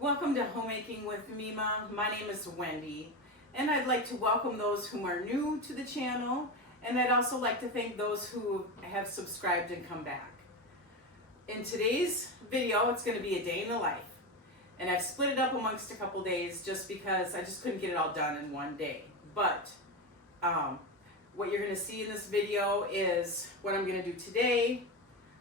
Welcome to Homemaking with Mema. My name is Wendy, and I'd like to welcome those who are new to the channel, and I'd also like to thank those who have subscribed and come back. In today's video, it's going to be a day in the life, and I've split it up amongst a couple days just because I just couldn't get it all done in one day. But what you're going to see in this video is what I'm going to do today.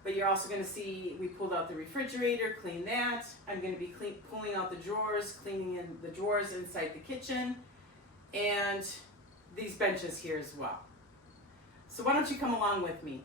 But you're also going to see we pulled out the refrigerator, cleaned that. I'm going to be pulling out the drawers, cleaning in the drawers inside the kitchen, and these benches here as well. So why don't you come along with me?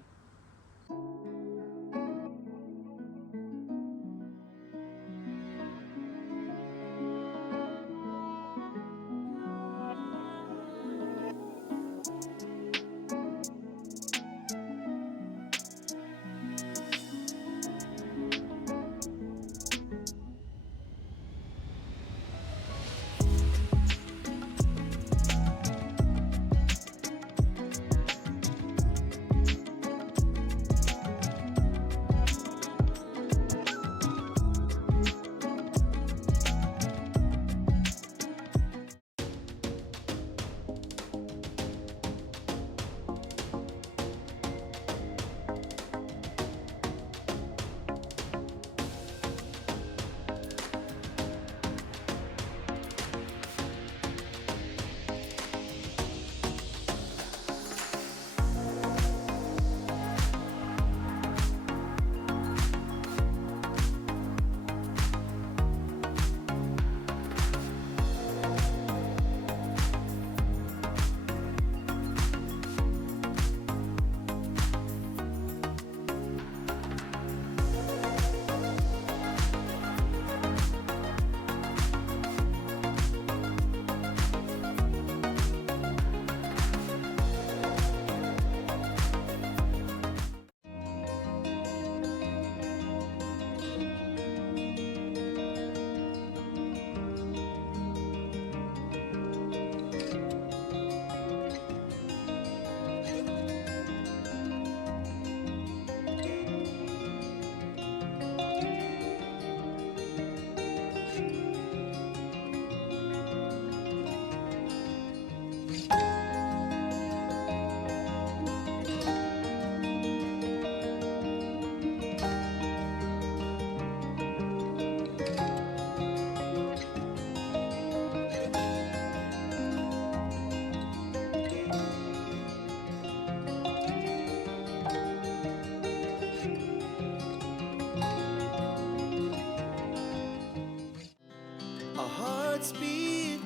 Our hearts beat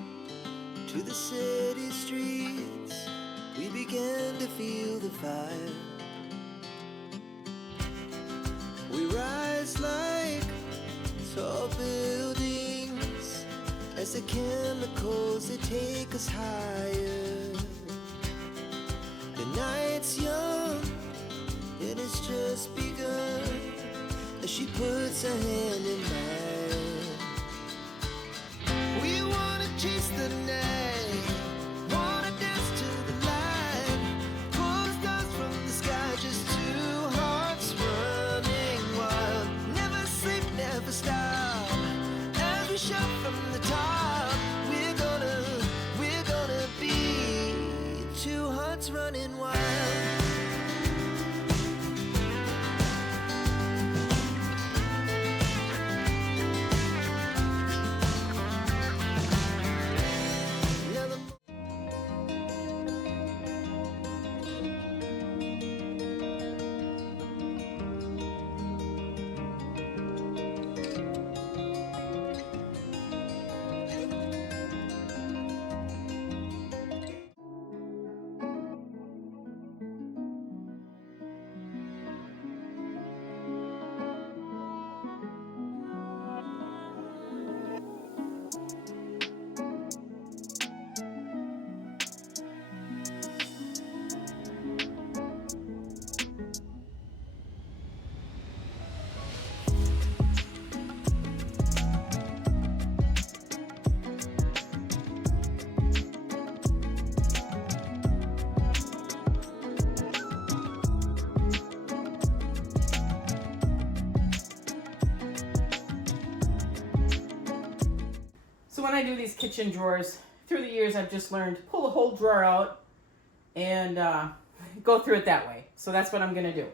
to the city streets. We began to feel the fire. We rise like tall buildings as the chemicals, they take us higher. The night's young, it has just begun as she puts her hand in mine. We wanna chase the night, wanna dance to the light, pull the stars from the sky, just two hearts running wild. Never sleep, never stop, as we shout from the top. We're gonna be two hearts running wild. when I do these kitchen drawers, through the years I've just learned to pull the whole drawer out and go through it that way. So that's what I'm going to do.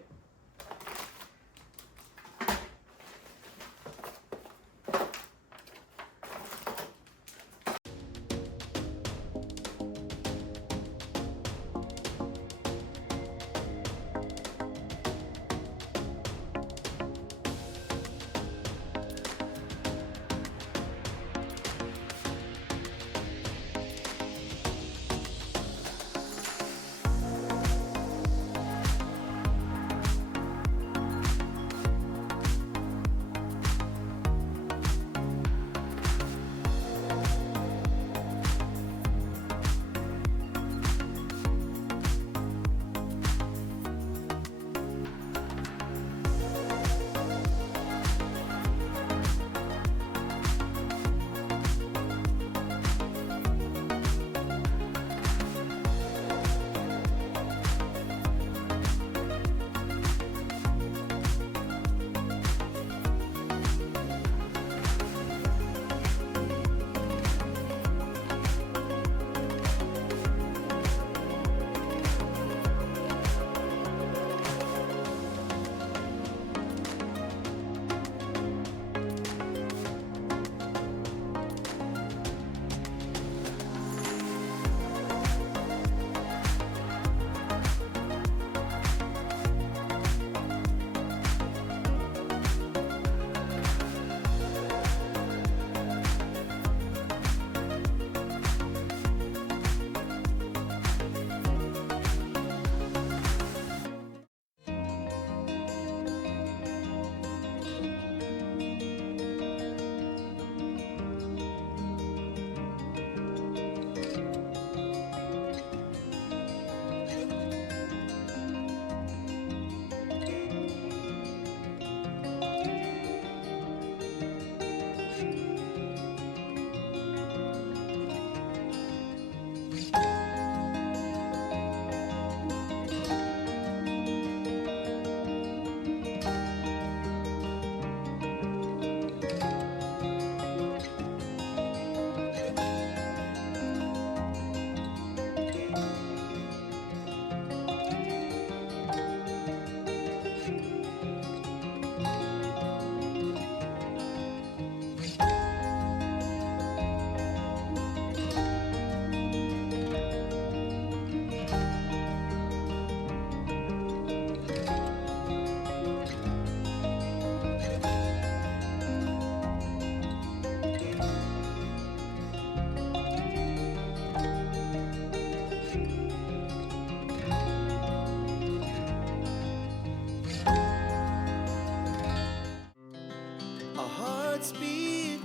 Speed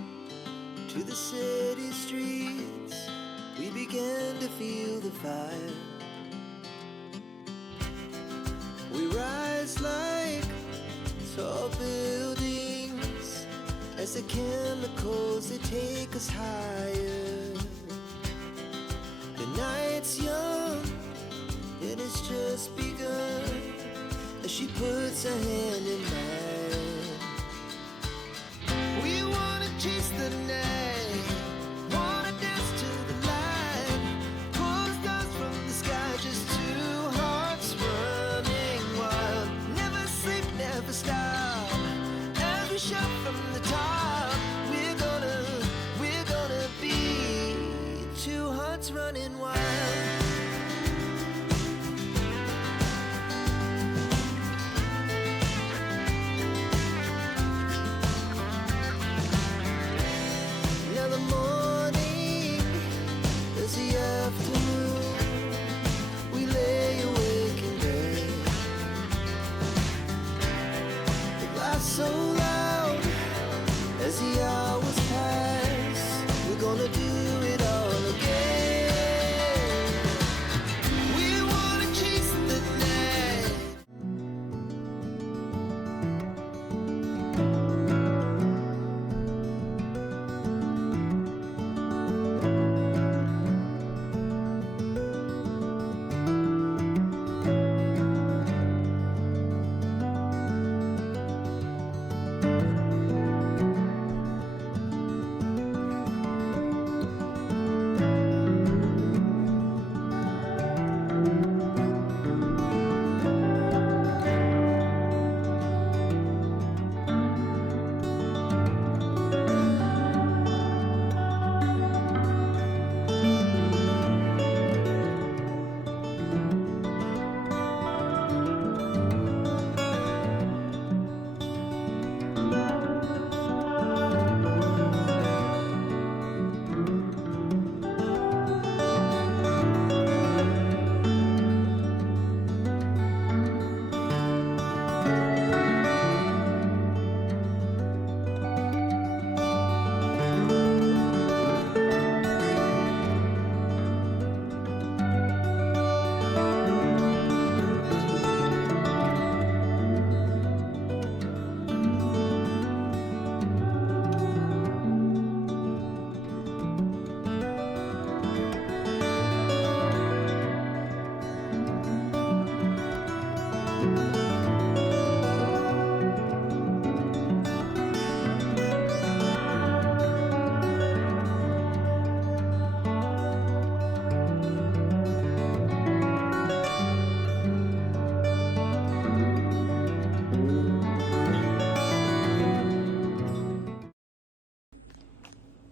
to the city streets, we began to feel the fire. We rise like tall buildings as the chemicals, they take us higher. The night's young, it has just begun as she puts her hand in mine. We wanna chase the night, wanna dance to the light, pull stars from the sky, just two hearts running wild. Never sleep, never stop, as we shout from the top. We're gonna be two hearts running wild. The morning is the afternoon, we lay awake in bed. The laugh so loud as the hours pass, we're gonna do it all again.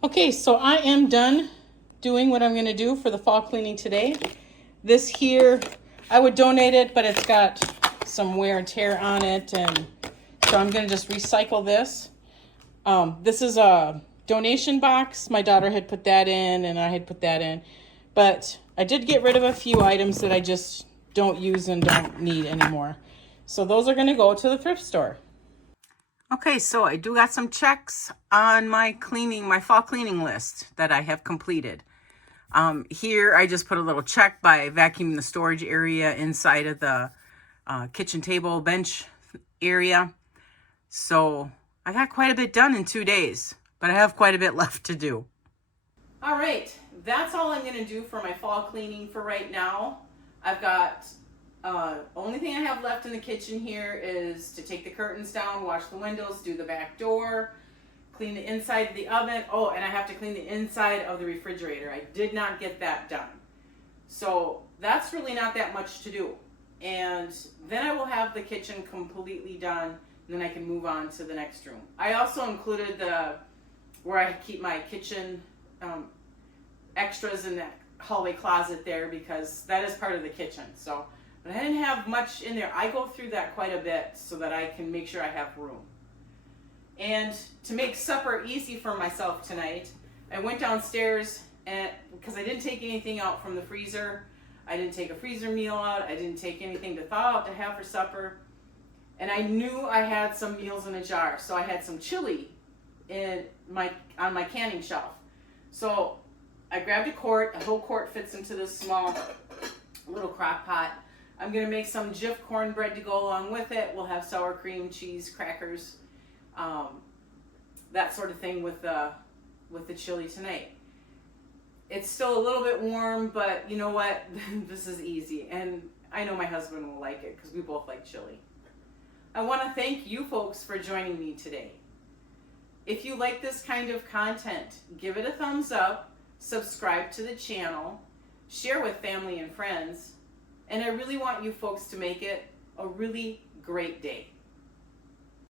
Okay, so I am done doing what I'm going to do for the fall cleaning today. This here, I would donate it, but it's got some wear and tear on it, and so I'm going to just recycle this. This is a donation box. My daughter had put that in, and I had put that in. But I did get rid of a few items that I just don't use and don't need anymore. So those are going to go to the thrift store. Okay, so I do got some checks on my fall cleaning list that I have completed. Here I just put a little check by vacuuming the storage area inside of the kitchen table bench area. So I got quite a bit done in 2 days, but I have quite a bit left to do. All right, that's all I'm going to do for my fall cleaning for right now. I've got only thing I have left in the kitchen here is to take the curtains down, wash the windows, do the back door, clean the inside of the oven. Oh, and I have to clean the inside of the refrigerator. I did not get that done. So that's really not that much to do. And then I will have the kitchen completely done, and then I can move on to the next room. I also included where I keep my kitchen extras in that hallway closet there, because that is part of the kitchen. So, but I didn't have much in there. I go through that quite a bit so that I can make sure I have room. And to make supper easy for myself tonight, I went downstairs, and because I didn't take anything out from the freezer, I didn't take a freezer meal out, I didn't take anything to thaw out to have for supper, and I knew I had some meals in a jar. So I had some chili on my canning shelf. So I grabbed a quart. A whole quart fits into this small little crock pot. I'm going to make some Jif cornbread to go along with it. We'll have sour cream, cheese, crackers, that sort of thing with the chili tonight. It's still a little bit warm, but you know what? This is easy, and I know my husband will like it because we both like chili. I want to thank you folks for joining me today. If you like this kind of content, give it a thumbs up, subscribe to the channel, share with family and friends, and I really want you folks to make it a really great day.